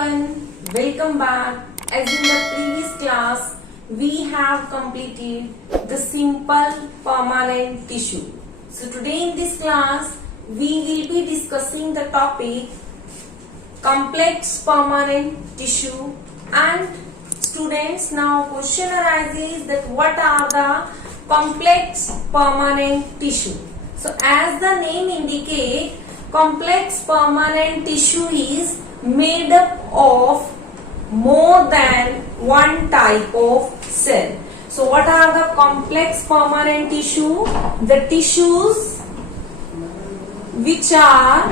everyone, welcome back. As in the previous class, we have completed the simple permanent tissue. So today in this class, we will be discussing the topic complex permanent tissue. And students, now question arises that what are the complex permanent tissue? So as the name indicates, complex permanent tissue is made up of more than one type of cell. So what are the complex permanent tissue? The tissues which are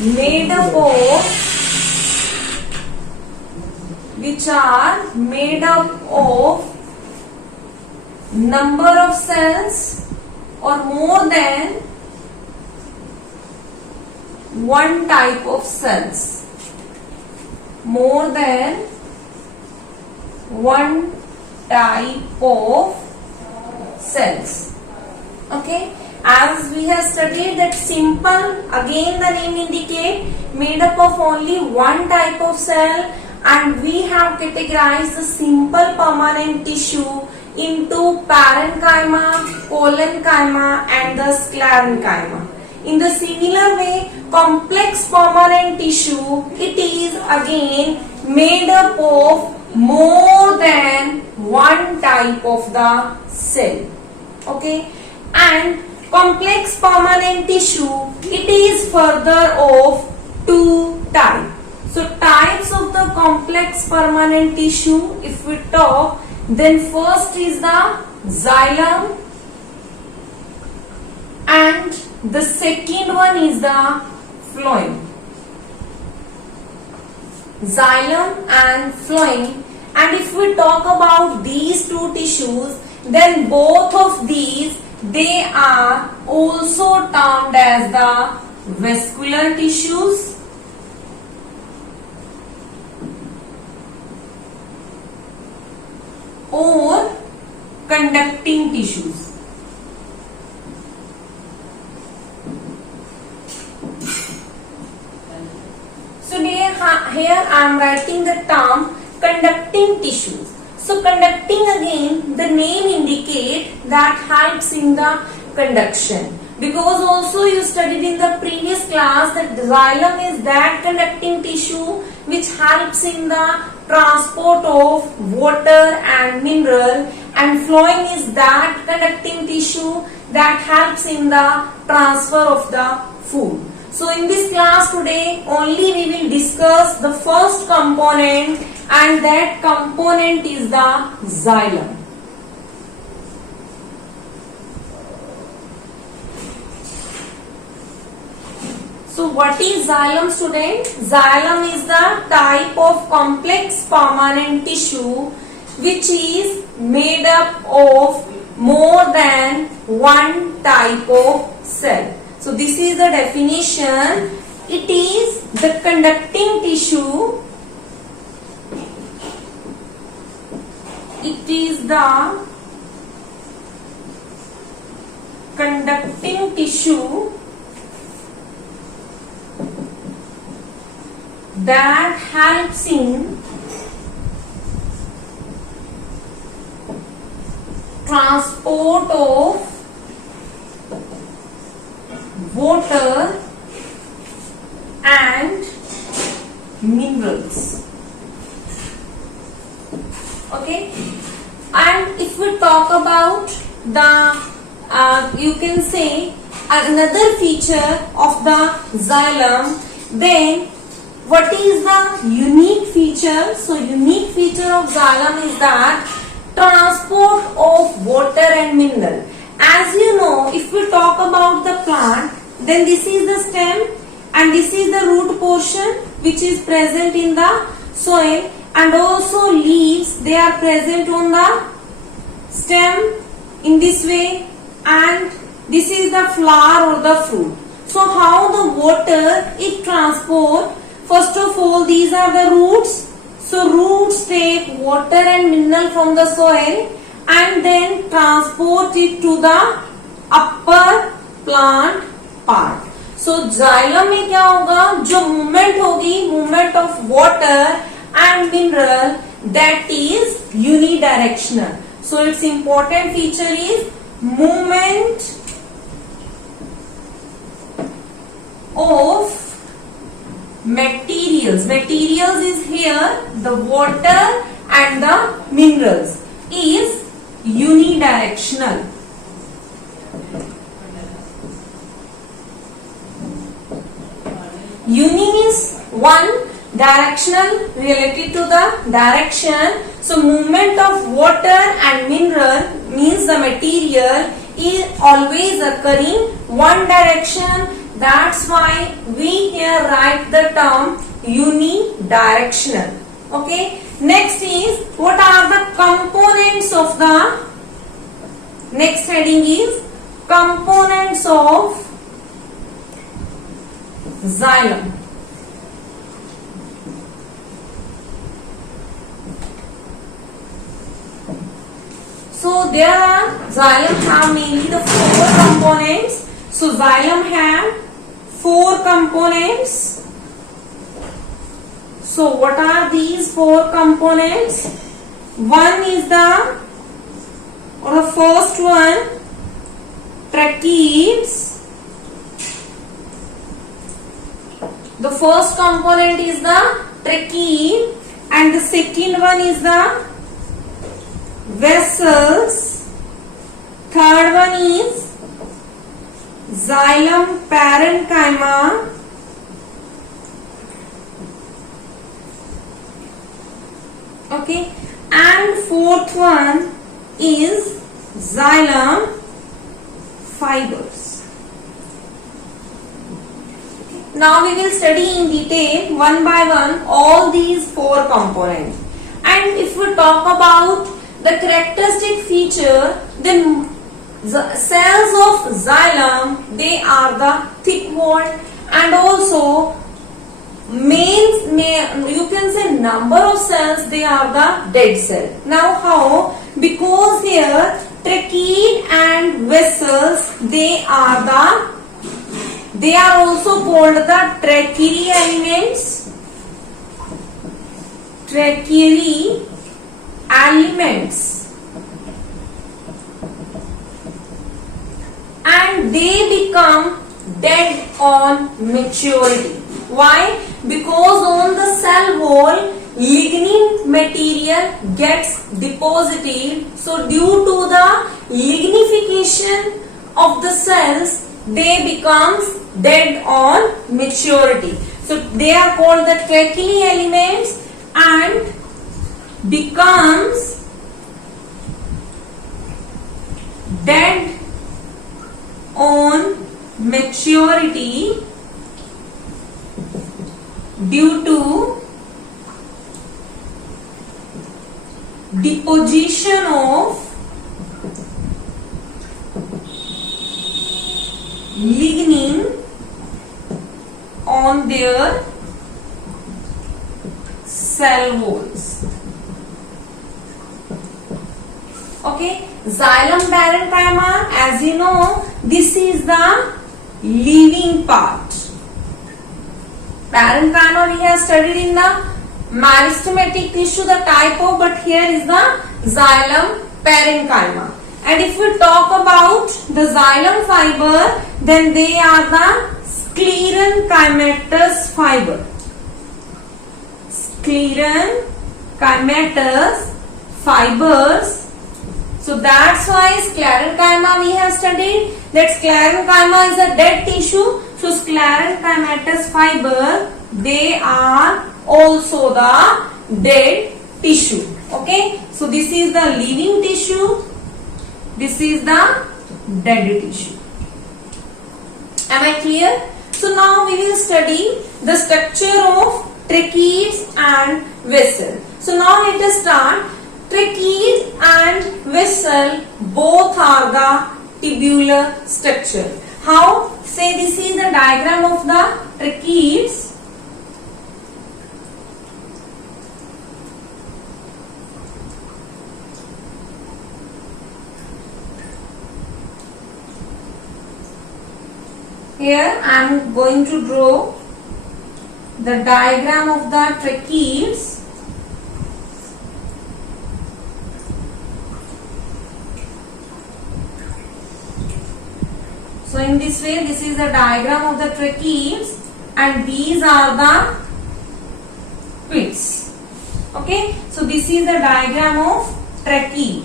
made up of number of cells or more than one type of cells. More than one type of cells. Okay. As we have studied that simple, again the name indicate made up of only one type of cell, and we have categorized the simple permanent tissue into parenchyma, collenchyma and the sclerenchyma. In the similar way, complex permanent tissue, it is again made up of more than one type of the cell. Okay, and complex permanent tissue, it is further of two types. So types of the complex permanent tissue, if we talk, then first is the xylem and the second one is the phloem. Xylem and phloem. And if we talk about these two tissues, then both of these, they are also termed as the vascular tissues or conducting tissues. So here I am writing the term conducting tissues. So conducting, again the name indicate that helps in the conduction, because also you studied in the previous class that xylem is that conducting tissue which helps in the transport of water and mineral, and phloem is that conducting tissue that helps in the transfer of the food. So in this class today only we will discuss the first component, and that component is the xylem. So what is xylem, student? Xylem is the type of complex permanent tissue which is made up of more than one type of cell. So this is the definition. It is the conducting tissue. It is the conducting tissue that helps in transport of water and minerals. Okay, and if we talk about the you can say another feature of the xylem, then what is the unique feature? So unique feature of xylem is that transport of water and mineral. As you know, if we talk about the plant, then this is the stem and this is the root portion which is present in the soil, and also leaves, they are present on the stem in this way, and this is the flower or the fruit. So how the water it transport? First of all, these are the roots. So roots take water and mineral from the soil and then transport it to the upper plant part. So xylem में क्या होगा, जो movement होगी, movement of water and mineral, that is unidirectional. So it's important feature is movement of materials. Materials is here the water and the minerals is unidirectional. Uni is one, directional related to the direction. So movement of water and mineral means the material is always occurring one direction. That's why we here write the term unidirectional. Okay. Next is what are the components of the, next heading is components of xylem. So there are, xylem have mainly the 4 components. So xylem have 4 components. So what are these 4 components? One is the first one, tracheids. The first component is the tracheid and the second one is the vessels. Third one is xylem parenchyma. Okay, and fourth one is xylem fibers. Now we will study in detail one by one all these 4 components. And if we talk about the characteristic feature, then the cells of xylem, they are the thick walled, and also you can say number of cells, they are the dead cell. Now how? Because here tracheid and vessels, they are also called the tracheary elements. Tracheary elements. And they become dead on maturity. Why? Because on the cell wall lignin material gets deposited. So due to the lignification of the cells, they becomes dead on maturity. So they are called the tracheary elements and becomes dead on maturity due to deposition of lignin on their cell walls. Okay, xylem parenchyma, as you know, this is the living part. Parenchyma we have studied in the meristematic tissue, the type of, but here is the xylem parenchyma. And if we talk about the xylem fiber, then they are the sclerenchymatous fiber. Sclerenchymatous fibers. So that's why sclerenchyma we have studied. That sclerenchyma is a dead tissue. So sclerenchymatous fiber, they are also the dead tissue. Okay. So this is the living tissue. This is the dead tissue. Am I clear? So now we will study the structure of tracheids and vessel. So now let us start. Tracheid and vessel both are the tubular structure. How? Say this is the diagram of the tracheids. Here I am going to draw the diagram of the tracheates. So in this way, this is the diagram of the tracheates and these are the pits. Okay, so this is the diagram of tracheae.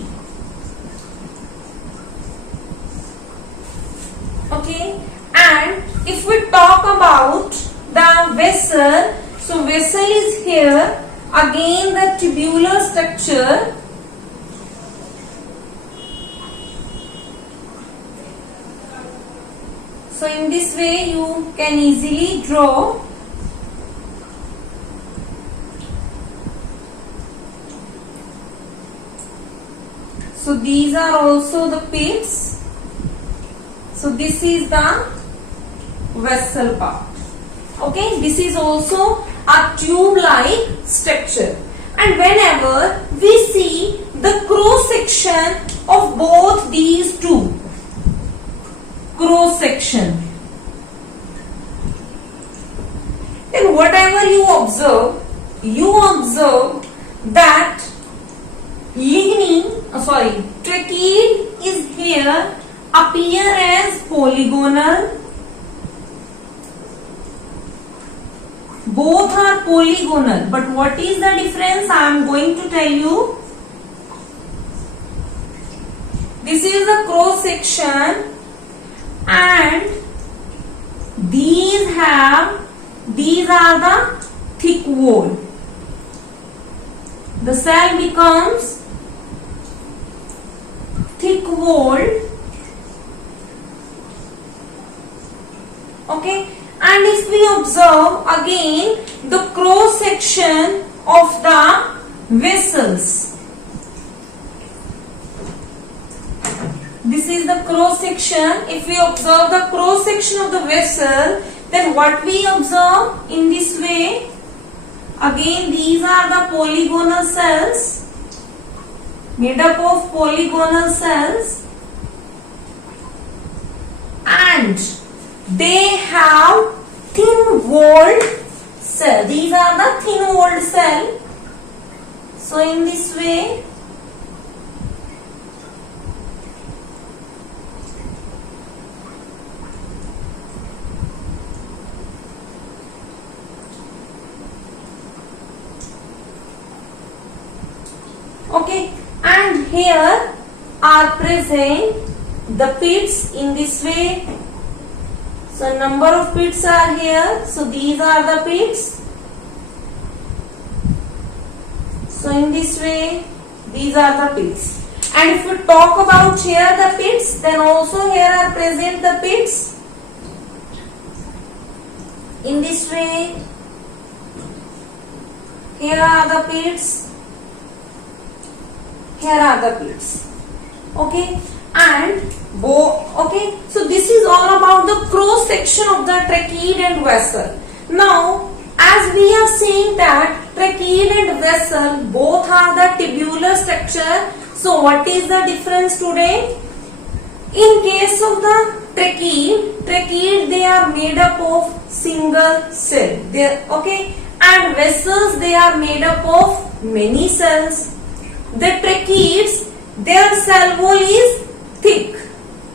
Okay, and if we talk about the vessel, so vessel is here, again the tubular structure. So in this way you can easily draw. So these are also the pits. So this is the vessel part. Okay, this is also a tube-like structure. And whenever we see the cross section of both these two, cross section, then whatever you observe that tracheae is here appear as polygonal. Both are polygonal, but what is the difference? I am going to tell you. This is the cross section and these are the thick wall. The cell becomes thick walled. Okay, and if we observe again the cross section of the vessels, this is the cross section. If we observe the cross section of the vessel, then what we observe in this way, again these are the polygonal cells, made up of polygonal cells, and they have thin walled cell. These are the thin walled cell. So in this way, okay, and here are present the pits in this way. So number of pits are here. So these are the pits. So in this way, these are the pits. And if we talk about here the pits, then also here are present the pits. In this way, here are the pits. Here are the pits. Okay, and okay, so this is all about the cross section of the tracheid and vessel. Now, as we are saying that tracheid and vessel both are the tubular structure, so what is the difference today? In case of the tracheid they are made up of single cell. Okay, and vessels they are made up of many cells. The tracheids, their cell wall is thick.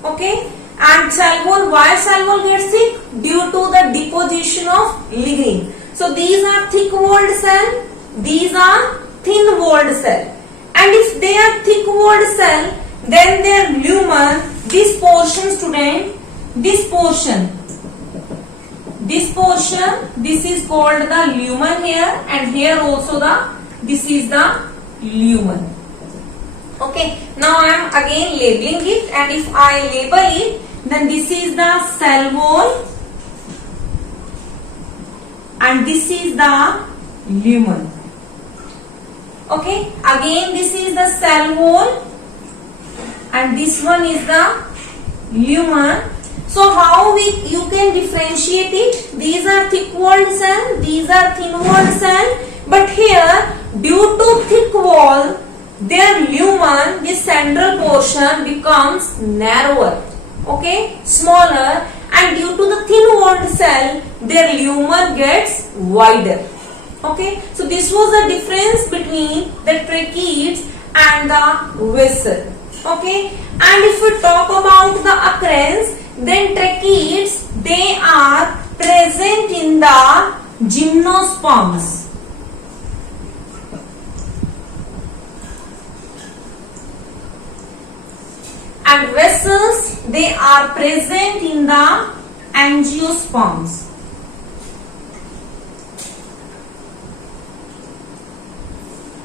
Okay, and cell wall, why cell wall gets thick? Due to the deposition of lignin. So these are thick walled cell, these are thin walled cell. And if they are thick walled cell, then their lumen, this portion student, this portion, this is called the lumen here, and here also this is the lumen. Okay, now I am again labeling it, and if I label it, then this is the cell wall and this is the lumen. Okay, again this is the cell wall and this one is the lumen. So how you can differentiate it? These are thick walled cell, these are thin walled cell, but here due to thick wall, their lumen, this central portion becomes narrower, okay, smaller, and due to the thin-walled cell, their lumen gets wider. Okay, so this was the difference between the tracheids and the vessel. Okay, and if we talk about the occurrence, then tracheids, they are present in the gymnosperms. And vessels, they are present in the angiosperms.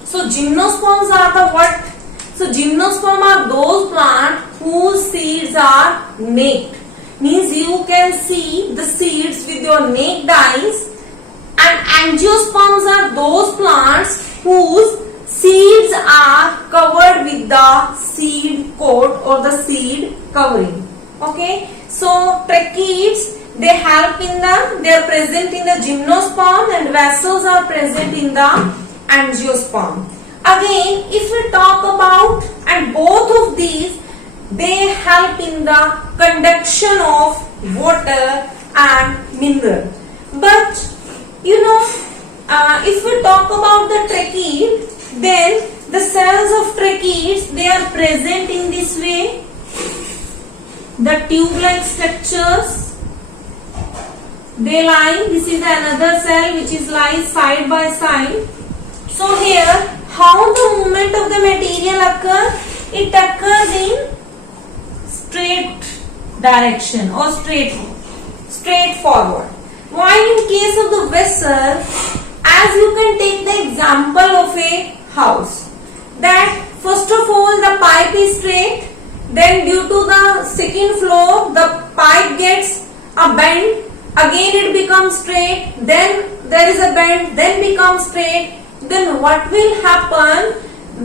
So gymnosperms are the what? So gymnosperm are those plants whose seeds are naked. Means you can see the seeds with your naked eyes. And angiosperms are those plants whose seeds are covered with the seed coat or the seed covering. Okay. So tracheids, they help in they are present in the gymnosperm, and vessels are present in the angiosperm. Again, if we talk about, and both of these, they help in the conduction of water and mineral. But you know, if we talk about the tracheid, then the cells of tracheids, they are present in this way. The tube-like structures, they lie. This is another cell which is lies side by side. So here, how the movement of the material occurs? It occurs in straight direction or straight forward. While in case of the vessel, as you can take the example of a house, that first of all the pipe is straight, then due to the second floor the pipe gets a bend, again it becomes straight, then there is a bend, then becomes straight. Then what will happen?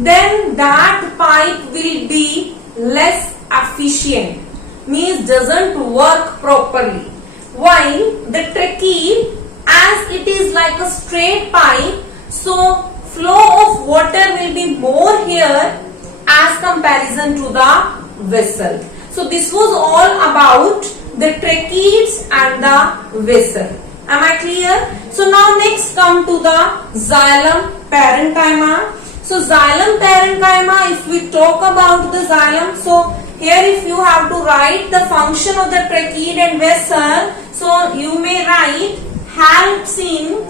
Then that pipe will be less efficient, means doesn't work properly. While the tracheid, as it is like a straight pipe, so flow of water will be more here as comparison to the vessel. So this was all about the tracheids and the vessel. Am I clear? So now next come to the xylem parenchyma. So xylem parenchyma, if we talk about the xylem, so here if you have to write the function of the tracheid and vessel, so you may write helps in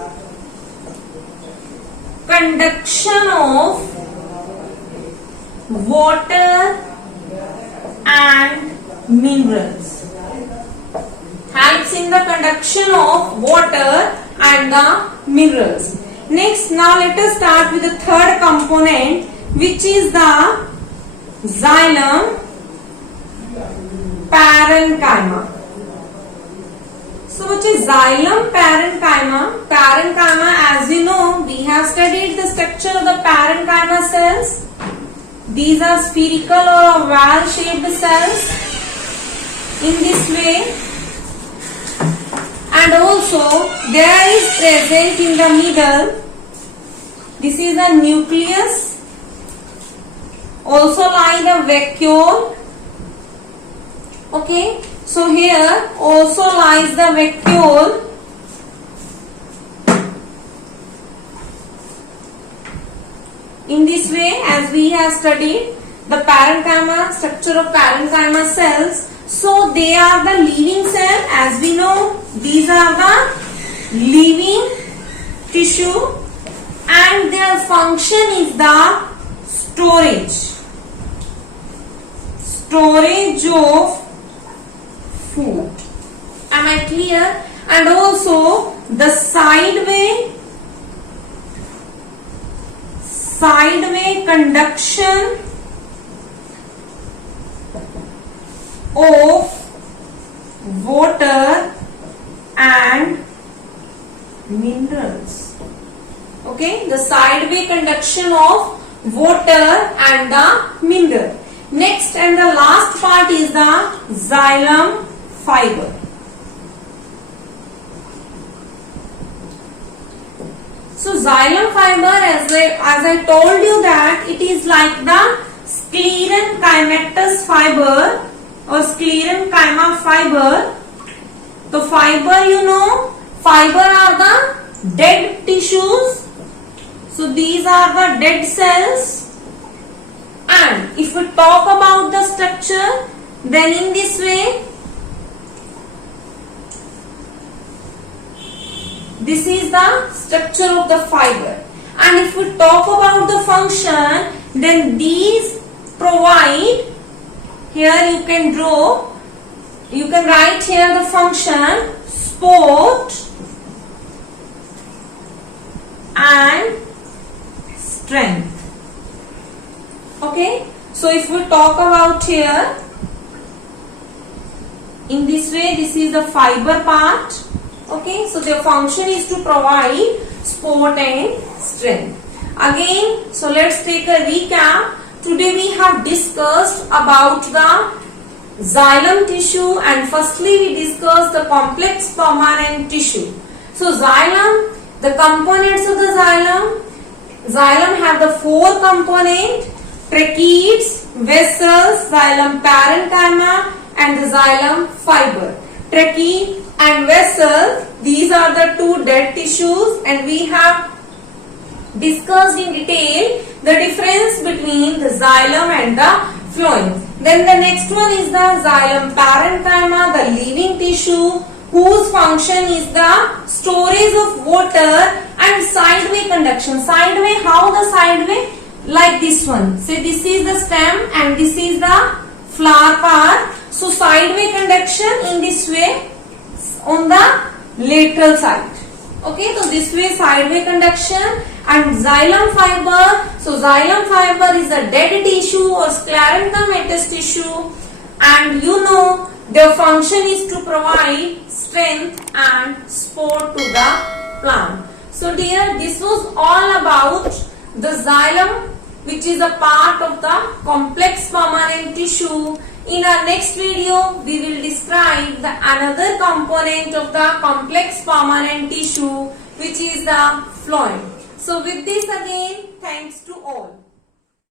conduction of water and minerals. Helps in the conduction of water and the minerals. Next, now let us start with the third component, which is the xylem parenchyma. So what is xylem parenchyma? Parenchyma, as you know, we have studied the structure of the parenchyma cells. These are spherical or oval shaped cells in this way. And also there is present in the middle, this is the nucleus, also lie the vacuole. Okay, so here also lies the vacuole. In this way, as we have studied the parenchyma, structure of parenchyma cells, so they are the living cell. As we know, these are the living tissue and their function is the storage of food. Am I clear? And also the sideway conduction of water and minerals. Okay, the sideway conduction of water and the mineral. Next and the last part is the xylem fiber. So xylem fiber, as I told you that it is like the sclerenchymatous fiber or sclerenchyma fiber, So fiber, you know, fiber are the dead tissues. So these are the dead cells. And if we talk about the structure, then in this way, this is the structure of the fiber. And if we talk about the function, then these provide, here you can draw, you can write here the function support and strength. Okay, so if we talk about here, in this way, this is the fiber part. Okay, so their function is to provide support and strength. Again, so let's take a recap. Today we have discussed about the xylem tissue, and firstly we discussed the complex permanent tissue. So xylem, the components of the xylem have the four components: tracheids, vessels, xylem parenchyma and the xylem fiber. Trachea and vessel, these are the two dead tissues, and we have discussed in detail the difference between the xylem and the phloem. Then the next one is the xylem parenchyma, the living tissue, whose function is the storage of water and sideway conduction. Sideway, how the sideway? Like this one. Say this is the stem and this is the flower part. So sideway conduction in this way on the lateral side. Okay, so this way sideway conduction. And xylem fiber, so xylem fiber is a dead tissue or sclerenchymatous tissue, and you know their function is to provide strength and support to the plant. So dear, this was all about the xylem, which is a part of the complex permanent tissue. In our next video, we will describe the another component of the complex permanent tissue, which is the phloem. So with this again, thanks to all.